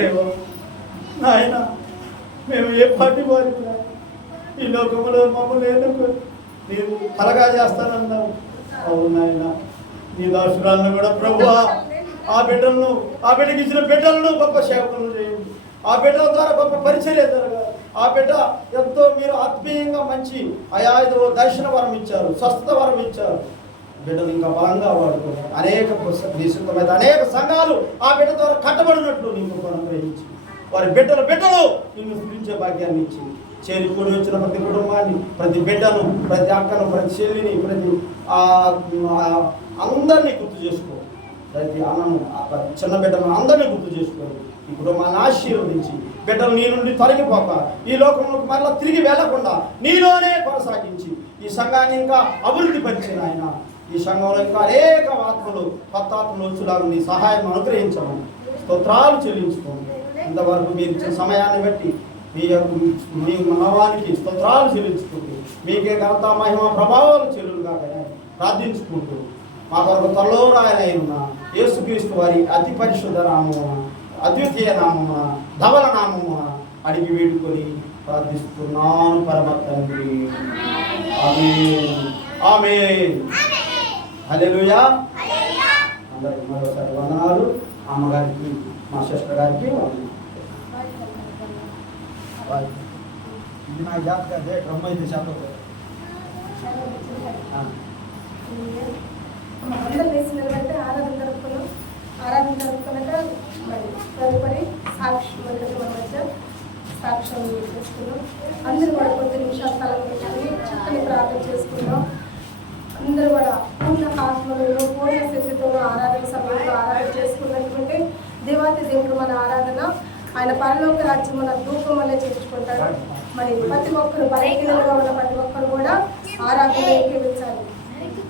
దేవా నాయన మేము ఏ పార్టీ వారి ఈ లోకంలో మమ్మల్ని ఎందుకు నీవు కలగా చేస్తానన్నావు. అవును నాయన నీ దాసురాలను కూడా ప్రభువా ఆ బిడ్డకి ఇచ్చిన బిడ్డలను గొప్ప సేవకులను చేయండి. ఆ బిడ్డల ద్వారా గొప్ప పరిచర్య జరగాలి. ఆ బిడ్డ ఎంతో మీరు ఆత్మీయంగా మంచి అయాదో దర్శన వరం ఇచ్చారు, స్వస్థత వరం ఇచ్చారు. బిడ్డలు ఇంకా బలంగా వాడుకోవాలి. అనేక నిశ్చితమైన అనేక సంఘాలు ఆ బిడ్డ ద్వారా కట్టబడినట్లు నీకు అనుగ్రహించి వారి బిడ్డలు నిన్ను స్మరించే భాగ్యాన్ని ఇచ్చి చేరికూడి వచ్చిన ప్రతి కుటుంబాన్ని, ప్రతి బిడ్డను, ప్రతి అక్కను, ప్రతి చెల్లిని, ప్రతి అందరినీ గుర్తు చేసుకో. ప్రతి అన్నను, చిన్న బిడ్డను అందరినీ గుర్తు చేసుకోవాలి. ఈ కుటుంబాన్ని ఆశీర్వదించి బిడ్డలు నీ నుండి తొలగిపోక ఈ లోకంలోకి మరలా తిరిగి వెళ్లకుండా నీలోనే కొనసాగించి ఈ సంఘాన్ని ఇంకా అభివృద్ధి పరిచిన ఆయన ఈ సంఘంలో ఇంకా అనేక ఆత్మలు కొత్త ఆత్మలు వచ్చేలాగా నీ సహాయం అనుగ్రహించమని స్తోత్రాలు చెల్లించుకోండి. ఇంతవరకు మీరు ఇచ్చిన సమయాన్ని బట్టి మీ మనవానికి స్తోత్రాలు చెల్లించుకుంటూ మీకే ఘనత మహిమ ప్రభావాలు చెల్లుగా ప్రార్థించుకుంటూ మా కొరకు త్వరలో రాయన యేసుక్రీస్తు వారి అతి పరిశుద్ధ నామమున, అద్వితీయ నామమున, ధవల నామమున అడిగి వేడుకొని ప్రార్థిస్తున్నాను పరమ తండ్రి. ఆమేన్ ఆమేన్ హల్లెలూయా. అందరికీ మరోసారి వందనాలు. అమ్మగారికి, మా సిస్టర్ గారికి వందనాలు. నా జాతక రొమ్మ ఇది శాతం అందరూ వేసి నిలబడితే ఆరాధన జరుపుకున్నాక మరి తదుపరి సాక్ష్యం మన మధ్య సాక్ష్యం చేసుకున్నాం. అందరూ కూడా కొద్ది నిమిషాల స్థలం పెట్టుకుని చక్కని ప్రార్థన చేసుకున్నాం. అందరూ కూడా పూర్ణ ఆత్మలో పూర్ణ శక్తితో ఆరాధన సమయంలో ఆరాధన చేసుకున్నటువంటి దేవాతి దేవుడు మన ఆరాధన ఆయన పరలోక రాజ్యం మన ధూపం వల్ల చేర్చుకుంటాడు. మరి ప్రతి ఒక్కరు బలహీనంగా ఉన్న ప్రతి ఒక్కరు కూడా ఆరాధన ఏకీవించాలి.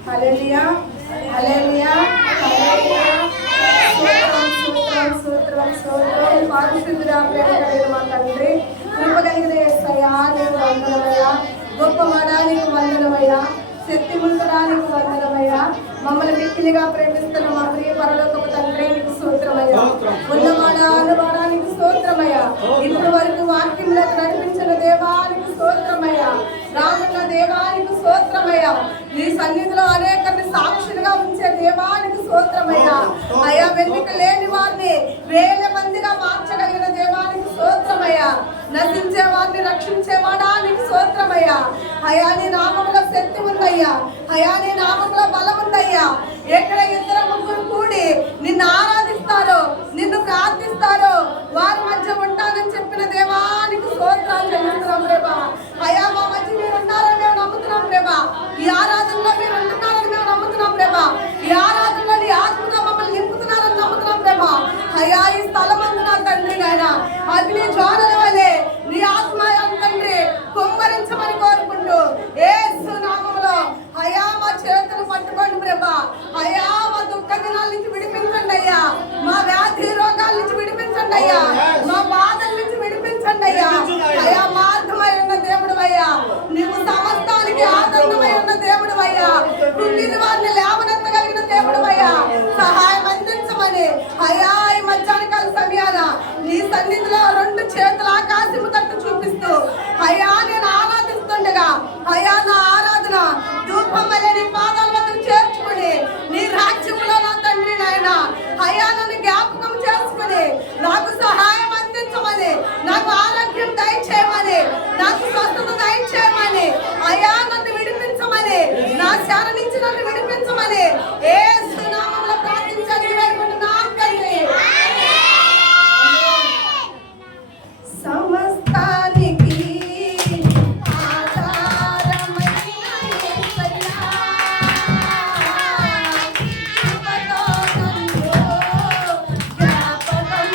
హల్లెలూయా హల్లెలూయా హల్లెలూయా. స్తోత్రం పరిశుద్ధుడా, ప్రేమ కలిగిన మా తండ్రి, కృప కలిగిన యేసయ్యా నీకు వందనమయ్యా. గొప్ప మనానికి వందనమయ్యా, శక్తిమంతుడానికి వందనమయ్యా. మమ్మల్ని మిక్కిలిగా ప్రేమిస్తున్న మా ప్రియ పరలోకపు తండ్రి నీకు స్తోత్రమయ్యా. ఉన్నవాడానికి స్తోత్రమయ్యా. ఇప్పటి వరకు వాక్యంలోకి నడిపించిన దేవానికి స్తోత్రమయ్యా. రానున్న దేవానికి స్తోత్రమయ్యా. నీ సన్నిధిలో అనేకన్ని సాక్షులుగా ఉంచే దేవానికి స్తోత్రమయ్యా. అయ్యా వెన్నిక లేని వారిని వేల మందిగా మార్చగలిగిన దేవానికి స్తోత్రమయ్యా. నశించే వారిని రక్షించేవాడానికి స్తోత్రమయ్యా. అయ్యా నీ నామములో శక్తి ఉందయ్యా. అయ్యా నీ నామములో బలం ఉందయ్యా. ఎక్కడ ఇద్దరు ముగ్గురు కూడి నిన్ను ఆరాధిస్తారో, నిన్ను ప్రార్థిస్తారో వారి మధ్య ఉంటానని చెప్పిన దేవానికి స్తోత్రాలు చెల్లిస్తున్నాం ప్రభా. అయ్యా మా మధ్య మీరు ఉన్నారని మేము నమ్ముతున్నాం ప్రభా. ఈ ఆరాధనలో మీరు ఉంటున్నారని మేము నమ్ముతున్నాం ప్రభా. ఈ ఆరాధనలో నీ ఆత్మగా మమ్మల్ని నింపుతున్నారని నమ్ముతున్నాం ప్రభా. అయ్యా ఈ స్థలం అందునా తండ్రి నాయన అగ్ని జ్వాలల వలె నీ ఆత్మ తండ్రి కుమ్మరించమని కోరుకుంటూ యేసు నామములో అయ్యా మా చేతులు పట్టుకోండి ప్రభా. అయ్యా మా దుఃఖ దినాల నుంచి విడిపించండి అయ్యా. మా వ్యాధి రోగాల నుంచి విడిపించండి అయ్యా. మా బాధల నుంచి విడిపించండి అయ్యా. అయ్యా మార్గమై ఉన్న దేవుడు అయ్యా. నీవు సమస్తానికి ఆనందమై ఉన్న దేవుడు అయ్యా. కుంగిని వారిని లేవనెత్తగలిగిన దేవుడు అయ్యా. సహాయం అందించమని అయ్యా ఈ మధ్యాహ్నకాల సమయాన నీ సన్నిధిలో రెండు చేతుల ఆకాశము తట్టు చూపిస్తూ అయ్యా నేను ఆరాధిస్తుండగా అయ్యా నా ఆరాధన ధూపం వలె నీ పాదాల వద్దకు చేర్చుకుని నీ రాజ్యంలో నా తండ్రి నాయన అయ్యా నన్ను జ్ఞాపకం చేసుకుని నాకు సహాయం అందించమని, నాకు ఆరోగ్యం దయచేయమని, నాకు స్వస్థత దయచేయమని, అయ్యా నన్ను విడిపించమని, నా శాన నుంచి నన్ను విడిపించమని యేసు నామములో ప్రార్థించని వేడుకుంటున్నాం తండ్రి. సమస్తానికి జ్ఞాపకం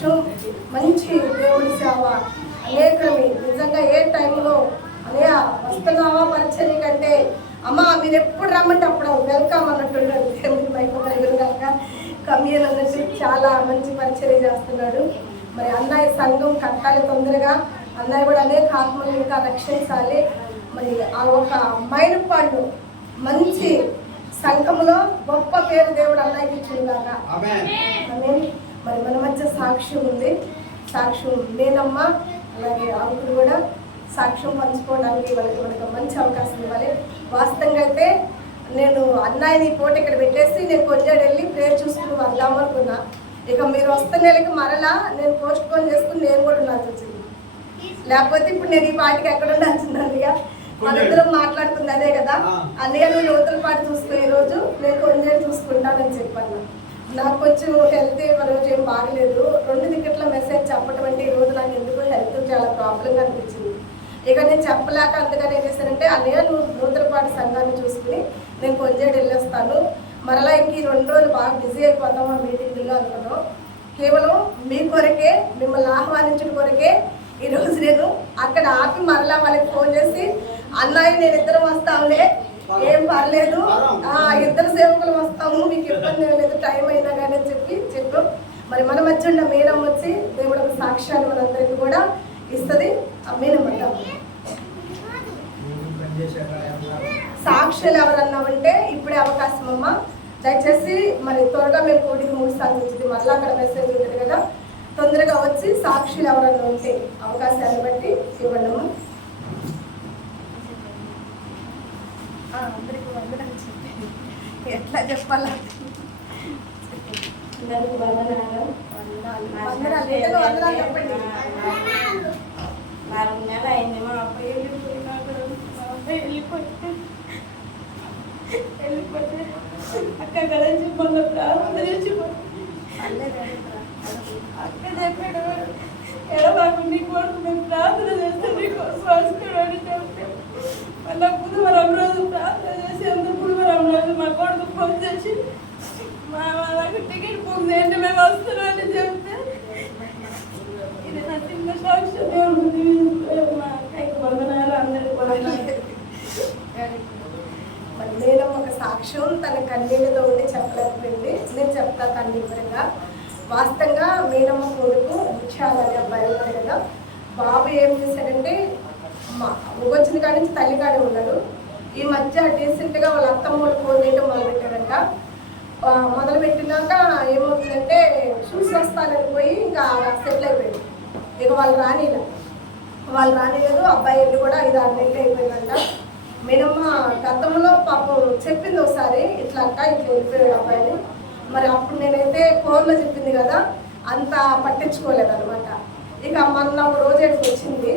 సాక్ష్యం మంచి దేవుడి సేవ అనేకమి నిజంగా ఏ టైంలో అనే వస్తున్నావా పరిచర్య కంటే అమ్మ మీరు ఎప్పుడు రమ్మంటే అప్పుడు వెల్కమ్ అన్నట్టున్నాడు. దేవుడికి మైపోతారు ఎదురుగాక కమ్యూన్ అన్నట్టు చాలా మంచి పరిచర్య చేస్తున్నాడు. మరి అన్నయ్య సంఘం కట్టాలి తొందరగా, అన్నయ్య కూడా అనేక ఆత్మలు ఇంకా రక్షించాలి. మరి ఆ ఒక మైలుపాళ్ళు మంచి సంఘంలో గొప్ప పేరు దేవుడు అన్నయ్యకి ఇచ్చిందాక. మరి మన మధ్య సాక్ష్యం ఉంది. సాక్ష్యం నేనమ్మ అలాగే అంకులు కూడా సాక్ష్యం పంచుకోవడానికి మనకి మంచి అవకాశం ఇవ్వాలి. వాస్తవంగా అయితే నేను అన్నయ్యని పూట ఇక్కడ పెట్టేసి నేను కొంచెం వెళ్ళి ప్రేయర్ చూసుకుని వద్దామనుకున్నా. ఇక మీరు వస్తున్న నెలకి మరలా నేను పోస్ట్ పోన్ చేసుకుని నేను కూడా ఉండాల్సి వచ్చింది. లేకపోతే ఇప్పుడు నేను ఈ పాటికి ఎక్కడ ఉండాల్సింది అన్నయ్య. మనందరం మాట్లాడుతుంది అదే కదా, అన్నయ్య నువ్వు యువతల పాటు చూసుకుని ఈరోజు నేను కొంచెం చూసుకుంటానని చెప్పాను. నాకు కొంచెం హెల్త్ రోజు ఏం బాగలేదు. 2 దిక్కట్ల మెసేజ్ చెప్పడం అంటే ఈరోజు నాకు ఎందుకు హెల్త్ చాలా ప్రాబ్లంగా అనిపించింది. ఇక నేను చెప్పలేక అందుకని ఏం చేశానంటే అన్నయ్య నువ్వు నూతలపాటి సంఘాన్ని చూసుకుని నేను కొంచెం వెళ్ళొస్తాను, మరలా ఇంక ఈ 2 రోజులు బాగా బిజీ అయిపోతాం ఆ మీటింగ్లో అనుకున్నాం. కేవలం మీ కొరకే మిమ్మల్ని ఆహ్వానించడం కొరకే ఈరోజు నేను అక్కడ ఆపి మరలా వాళ్ళకి ఫోన్ చేసి అన్నయ్య నేను ఇద్దరం వస్తాంలే ఏం పర్లేదు, ఇద్దరు సేవకులు వస్తాము మీకు ఇబ్బంది లేదు టైం అయినా కానీ అని చెప్పాం. మరి మన మధ్య ఉన్న మీనమ్మ వచ్చి దేవుడు ఒక సాక్ష్యాన్ని మనందరికీ కూడా ఇస్తుంది. ఆ మీనమ్మ సాక్షులు ఎవరన్నా ఉంటే ఇప్పుడే అవకాశం అమ్మ. దయచేసి మరి త్వరగా మేము కోటికి 3 సార్లు వచ్చింది మళ్ళీ అక్కడ మెసేజ్ ఉంటుంది కదా, తొందరగా వచ్చి సాక్షులు ఎవరన్నా ఉంటే అవకాశాన్ని బట్టి ఇవ్వండి అమ్మ. అందరికీ వందనాలు చెప్పండి, ఎట్లా చెప్పాలా అందరికి వందనాలు చెప్పండి. 4 నెలలు అయింది మా అబ్బాయి వెళ్ళిపోతే అక్క కలిసి మొన్న ప్రారంభం చేసిపోయి అక్క చెప్పాడు ఎడబాకు నీ కొడుకు మేము ప్రార్థన చేస్తే నీకు వస్తాడు అని చెప్తే మళ్ళీ బుధవారం రోజు ప్రార్థన చేసి అంత బుధవారం రోజు మా కొడుకు ఫోన్ చేసి నాకు టికెట్ బుక్ చేయండి మేము వస్తున్నాం అని చెప్తే ఇది నా చిన్న సాక్ష్యం. మా అక్కకి వందనాలు, అందరికి వందనాలు. మరి నేను ఒక సాక్ష్యం తన కన్నీళ్ళతో ఉండి చెప్పలేకపోయింది, నేను చెప్తా కన్నీపరంగా. వాస్తవంగా మీనమ్మ కొడుకు ముఖ్యాలనే అబ్బాయి ఉన్నాడు కదా, బాబు ఏం చేశాడంటే వచ్చిన కాడి నుంచి తల్లికాడే ఉన్నాడు. ఈ మధ్య డీసెంట్గా వాళ్ళ అత్తమ్మలు ఫోన్ చేయడం మొదలుపెట్టారంట. మొదలుపెట్టినాక ఏమవుతుందంటే చూసి వస్తానని పోయి ఇంకా సెటిల్ అయిపోయింది. ఇక వాళ్ళు రానిలేదు. అబ్బాయి వెళ్ళి కూడా 5-6 నెలలు అయిపోయిందంట. మీనమ్మ గతంలో పాపం చెప్పింది ఒకసారి ఇట్లా ఇట్లా వెళ్ళిపోయాడు అబ్బాయిని. మరి అప్పుడు నేనైతే ఫోన్లో చెప్పింది కదా అంత పట్టించుకోలేదు అనమాట. ఇక మొన్న ఒక రోజు వచ్చింది,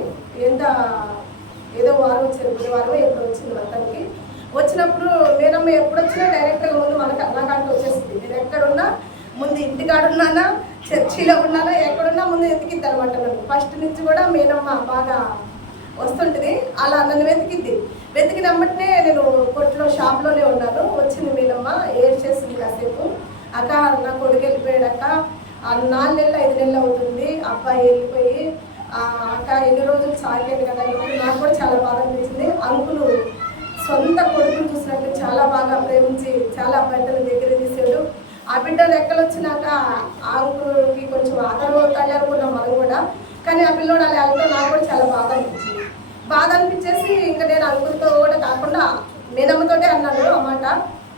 ఏదో వారం వచ్చారు, బుధవారం ఎప్పుడు వచ్చింది మొత్తానికి. వచ్చినప్పుడు మీనమ్మ ఎప్పుడు వచ్చినా డైరెక్ట్గా ముందు నాకంటూ వచ్చేసింది. నేను ఎక్కడున్నా ముందు ఇంటికాడున్నానా చర్చిలో ఉన్నానా ఎక్కడున్నా ముందు వెతికిద్ది అనమాట. నన్ను ఫస్ట్ నుంచి కూడా మీనమ్మ బాగా వస్తుంటుంది. అలా నన్ను వెతికినమ్మటనే నేను కొట్లో షాప్లోనే ఉన్నాను. వచ్చింది మీనమ్మ ఏడ్చేసింది కాసేపు. అక్క నా కొడుకు వెళ్ళిపోయాడక్క, 4 నెలలు 5 నెలలు అవుతుంది అబ్బాయి వెళ్ళిపోయి, అక్క ఎన్ని రోజులు సాగలేదు కదా. నాకు కూడా చాలా బాధ అనిపించింది. అంకులు సొంత కొడుకుని చూసినట్టు చాలా బాగా ప్రేమించి చాలా బిడ్డల దగ్గర తీసాడు. ఆ బిడ్డలు ఎక్కడొచ్చినాక ఆ అంకులకి కొంచెం ఆదరణ అవుతాడు అనుకున్నాం మనం కూడా. కానీ ఆ పిల్లోడు అలా వెళ్తే నాకు కూడా చాలా బాధ అనిపించేసి ఇంకా నేను అంకులతో కూడా కాకుండా మీనమ్మతోటే అన్నాను అన్నమాట.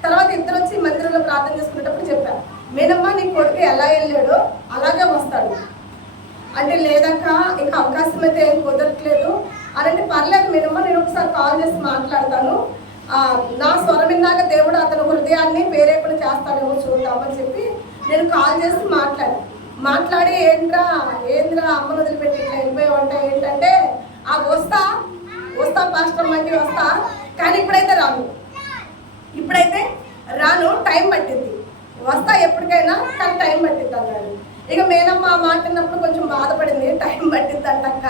తర్వాత ఇద్దరు వచ్చి మందిరంలో ప్రార్థన చేసుకునేటప్పుడు చెప్పాను, మీనమ్మ నీ కొడుకు ఎలా వెళ్ళాడో అలాగే వస్తాడు అంటే, లేదక్క ఇంకా అవకాశం అయితే ఏం కుదరట్లేదు అని అంటే, పర్లేదు మీనమ్మ నేను ఒకసారి కాల్ చేసి మాట్లాడతాను, నా స్వరం విన్నాక దేవుడు అతని హృదయాన్ని వేరేకుండా చేస్తాడేమో చూద్దామని చెప్పి నేను కాల్ చేసి మాట్లాడి ఏంద్రా అమ్మను వదిలిపెట్టి ఇట్లా వెళ్ళిపోయావంట ఏంటంటే, వస్తా పాస్టర్ మండి వస్తా, కానీ ఇప్పుడైతే రాను టైం పట్టింది, వస్తా ఎప్పటికైనా కానీ టైం పట్టింది అన్నాడు. ఇక మేనమ్మ మాట్లాడినప్పుడు కొంచెం బాధపడింది, టైం పట్టింది అంటక్క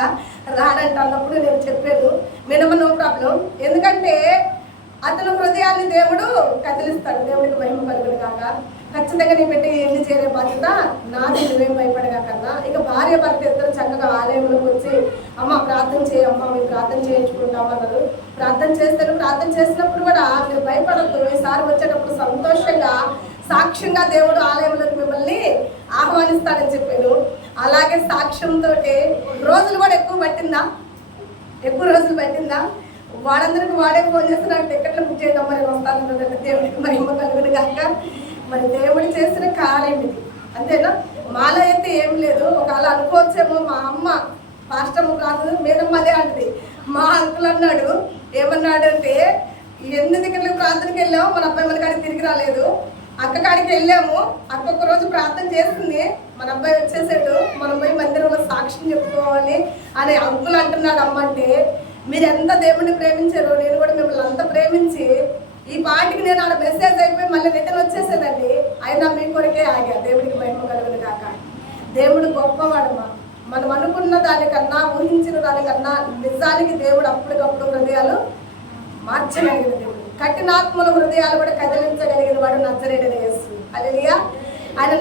రానంట అన్నప్పుడు నేను చెప్పాను, మేనమ్మ నో ప్రాబ్లం, ఎందుకంటే అతని హృదయాన్ని దేవుడు కదిలిస్తాడు. దేవుడికి మహిమ కలుగును కాక. ఖచ్చితంగా నీ పెట్టి ఎన్ని చేరే బాధ్యత నాది, నువ్వేం భయపడగా కన్నా. ఇక భార్య భర్త ఇద్దరు చక్కగా ఆలయంలోకి వచ్చి అమ్మ ప్రార్థన చేయమ్మా, మీరు ప్రార్థన చేయించుకుంటామన్నారు. ప్రార్థన చేసినప్పుడు కూడా మీరు భయపడద్దు, ఈసారి వచ్చేటప్పుడు సంతోషంగా సాక్ష్యంగా దేవుడు ఆలయంలోకి మిమ్మల్ని ఆహ్వానిస్తాడని చెప్పాను. అలాగే సాక్ష్యంతో రోజులు కూడా ఎక్కువ రోజులు పట్టిందా. వాడందరికి వాడే ఫోన్ చేసి నాకు టికెట్లు బుక్ చేయడం మరి వస్తాను. దేవుడికి మహిమ కలుగును కాక. మరి దేవుడు చేసిన కార్యం ఇది, అంతేనా? మాలో అయితే ఏం లేదు. ఒకవేళ అనుకోవచ్చేమో, మా అమ్మ పాస్టమ్మ కాదు మేడమ్మ అదే అంటది. మా అంకుల్ అన్నాడు, ఏమన్నాడు అంటే, ఎన్ని దిక్కులకు ప్రార్థనకి వెళ్ళాము, మన అబ్బాయి మన కాడికి తిరిగి రాలేదు. అక్క కాడికి వెళ్ళాము, అక్క ఒక రోజు ప్రార్థన చేస్తుంది, మన అబ్బాయి వచ్చేసాడు, మనం పోయి మందిరంలో సాక్ష్యం చెప్పుకోవాలి అని అంకుల్ అంటున్నాడు. అమ్మ అంటే మీరు ఎంత దేవుడిని ప్రేమించారో, నేను కూడా మిమ్మల్ని అంత ప్రేమించి ఈ పాటికి నేను ఆడ మెసేజ్ అయిపోయి మళ్ళీ రిటర్న్ వచ్చేసేదండి. అయినా మీ కొరకే ఆగా. దేవుడికి మహిమ కలుగును కాక. దేవుడు గొప్పవాడమ్మా. మనం అనుకున్న దానికన్నా, ఊహించిన దానికన్నా నిజానికి దేవుడు అప్పటికప్పుడు హృదయాలు మార్చగలిగిన దేవుడు. కఠినాత్మల హృదయాలు కూడా కదిలించగలిగిన వాడు నజరేయుడైన యేసు. హల్లెలూయా. ఆయన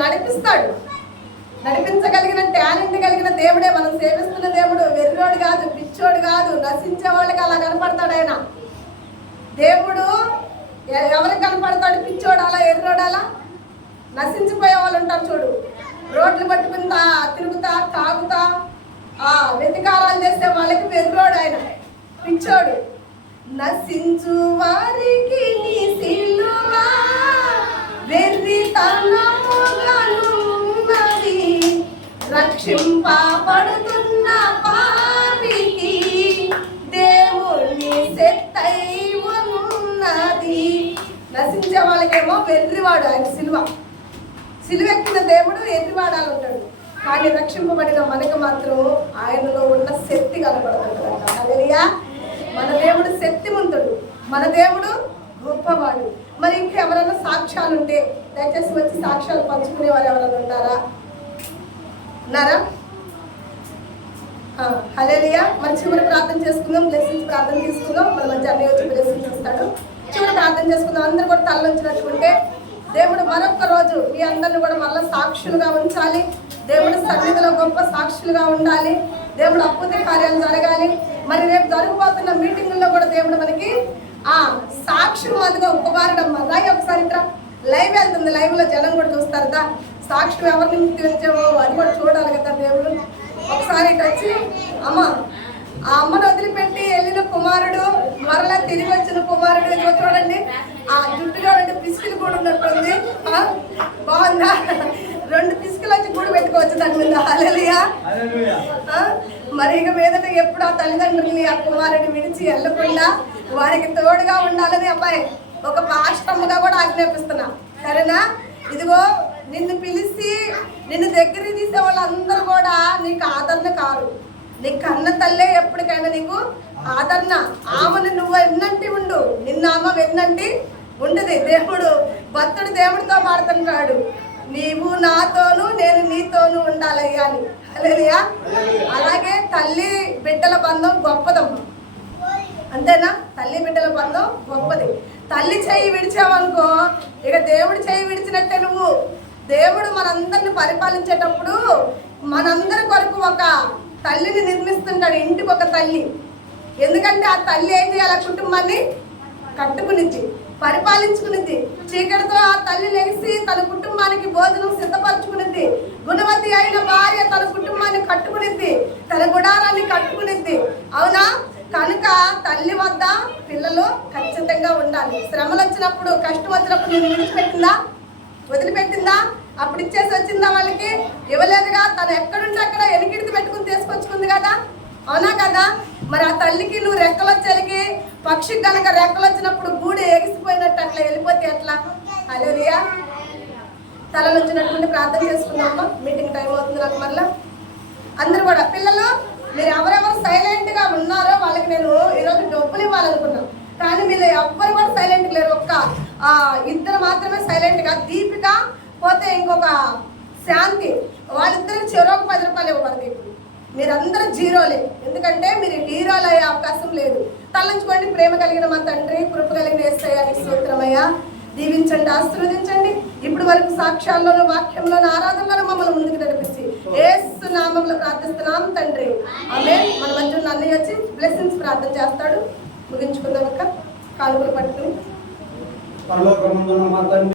నడిపించగలిగిన టాలెంట్ కలిగిన దేవుడే మనం సేవిస్తున్న దేవుడు. వెర్రోడు కాదు, పిచ్చోడు కాదు, నశించే వాళ్ళకి అలా కనపడతాడు ఆయన. దేవుడు ఎవరికి కనపడతాడు? పిచ్చోడు అలా, ఎర్రోడు అలా. నశించిపోయే వాళ్ళు ఉంటారు చూడు, రోడ్లు పట్టుకుంటా తిరుగుతా తాగుతా వెతికారాలు చేసే వాళ్ళకి వెర్రోడు ఆయన, పిచ్చోడు. నశించు వారికి నీ సిలువ వెర్రితనముగానున్నది, రక్షింపబడుతున్న పాపికి దేవుని శక్తై ఉన్నది. నశించే వాళ్ళకేమో వెర్రివాడు ఆయన. సిలువెక్కిన దేవుడు ఎర్రివాడాలు ఉంటాడు, కానీ రక్షింపబడిన మనకు మాత్రం ఆయనలో ఉన్న శక్తి కనపడుతుంటాడు. హల్లెలూయా. మన దేవుడు శక్తివంతుడు, మన దేవుడు గొప్పవాడు. మరి ఇంకెవరైనా సాక్ష్యాలు ఉంటే దయచేసి వచ్చి సాక్ష్యాలు పంచుకునేవారు ఎవరైనా ఉన్నారా? హల్లెలూయా. మరి చివరి ప్రార్థన చేసుకుందాం, బ్లెస్సింగ్స్ ప్రార్థన తీసుకుందాం. మన మధ్య అన్నీ వచ్చి బ్లెస్సింగ్స్ ఇస్తాడు. చివరి ప్రార్థన చేసుకుందాం. అందరూ కూడా తలలోంచినట్టుకుంటే దేవుడు మరొక రోజు మీ అందరిని కూడా మళ్ళీ సాక్షులుగా ఉంచాలి. దేవుడు సన్నిధిలో గొప్ప సాక్షులుగా ఉండాలి. దేవుడు అద్భుత కార్యాలు జరగాలి. మరి రేపు జరగబోతున్న మీటింగుల్లో కూడా దేవుడు మనకి సాక్షులు అందుగా ఉపకారడమ్మా. రాయి ఒకసారి ఇక్కడ లైవ్ వెళ్తుంది, లైవ్ లో జనం కూడా చూస్తారు కదా. సాక్షులు ఎవరిని ముక్తించామో అది కూడా చూడాలి కదా దేవుడు. ఒకసారి ఇటు వచ్చి అమ్మ, ఆ అమ్మను వదిలిపెట్టి వెళ్ళిన కుమారుడు, మరలా తిరిగి వచ్చిన కుమారుడు. ఇదిగో చూడండి, ఆ జుట్టుగా 2 పిసికిలు కూడా ఉన్నట్టుంది. బాగుందా? 2 పిసికిలు వచ్చి గూడు పెట్టుకోవచ్చు దాని మీద. హల్లెలూయా. మరి ఇక మీదట ఎప్పుడు ఆ తల్లిదండ్రుల్ని, ఆ కుమారుడిని విడిచి వెళ్ళకుండా వారికి తోడుగా ఉండాలని అబ్బాయి ఒక పాస్టమ్గా కూడా ఆజ్ఞాపిస్తున్నా, సరేనా? ఇదిగో నిన్ను పిలిచి నిన్ను దగ్గర తీసే వాళ్ళందరూ కూడా నీకు ఆదరణ కారు. నీ కన్న తల్లే ఎప్పటికైనా నీకు ఆదరణ. ఆమెను నువ్వు ఎన్నంటి ఉండు, నిన్న ఆమె వెన్నంటి ఉండదు. దేవుడు భక్తుడు దేవుడితో మాడుతుంటాడు, నీవు నాతోను నేను నీతోనూ ఉండాలయ్యా అని. హల్లెలూయా. అలాగే తల్లి బిడ్డల బంధం గొప్పదమ్మా, అంతేనా? తల్లి బిడ్డల బంధం గొప్పది. తల్లి చెయ్యి విడిచావనుకో ఇక దేవుడు చెయ్యి విడిచినట్టే నువ్వు. దేవుడు మనందరిని పరిపాలించేటప్పుడు మనందరి కొరకు ఒక తల్లిని నిర్మిస్తుంటాడు, ఇంటికి ఒక తల్లి. ఎందుకంటే ఆ తల్లి ఏం చేయాలి? ఆ కుటుంబాన్ని కట్టుకునిద్ది, పరిపాలించుకునిద్ది. చీకటితో ఆ తల్లి లెగిసి తన కుటుంబానికి భోజనం సిద్ధపరచుకునిద్ది. గుణవతి అయిన భార్య తన కుటుంబాన్ని కట్టుకునిద్ది, తన గుడారాన్ని కట్టుకునిద్ది. అవునా? కనుక తల్లి వద్ద పిల్లలు ఖచ్చితంగా ఉండాలి. శ్రమలు వచ్చినప్పుడు, కష్టం వచ్చినప్పుడు నేను వదిలిపెట్టిందా? అప్పుడు ఇచ్చేసి వచ్చిందా? వాళ్ళకి ఇవ్వలేదుగా. తను ఎక్కడుంటే అక్కడ ఎనికిడికి పెట్టుకుని తీసుకొచ్చుకుంది కదా, అవునా కదా? మరి ఆ తల్లికి నువ్వు రెక్కలు వచ్చేకి, పక్షికి కనుక రెక్కలు వచ్చినప్పుడు గూడు ఎగిసిపోయినట్టు అట్లా వెళ్ళిపోతే ఎట్లా? హల్లెలూయా. తలలు వచ్చినటువంటి ప్రార్థన చేసుకున్నామా? మీటింగ్ టైం అవుతుంది నాకు. మళ్ళీ అందరూ కూడా పిల్లలు మీరు ఎవరెవరు సైలెంట్గా ఉన్నారో వాళ్ళకి నేను ఈరోజు డబ్బులు ఇవ్వాలనుకున్నాను, కానీ మీరు ఎవ్వరు కూడా సైలెంట్ లేరు. ఒక్క 2 మాత్రమే సైలెంట్గా. దీపిక పోతే ఇంకొక శాంతి, వాళ్ళిద్దరికి చెరొక 10 రూపాయలు ఇవ్వబడతాయి. ఇప్పుడు మీరందరూ జీరోలే, ఎందుకంటే మీరు హీరోలు అయ్యే అవకాశం లేదు. తలంచుకోండి. ప్రేమ కలిగిన మా తండ్రి, కృప కలిగిన యేసయ్యా నీకు స్తోత్రమయ్యా. దీవించండి, ఆశీర్వదించండి. ఇప్పుడు వరకు సాక్ష్యాల్లోనూ, వాక్యంలోనూ, ఆరాధనలోనూ మమ్మల్ని ముందుకు నడిపించి యేసు నామములో ప్రార్థిస్తున్నాం తండ్రి. ఆమేన్. మన మధ్య ఉన్న అన్నయ్య వచ్చి బ్లెస్సింగ్స్ ప్రార్థన చేస్తాడు. ముగించుకుందాం అక్క. కానుకలు పట్టుకుని. పరలోకమందున్న మా తండ్రి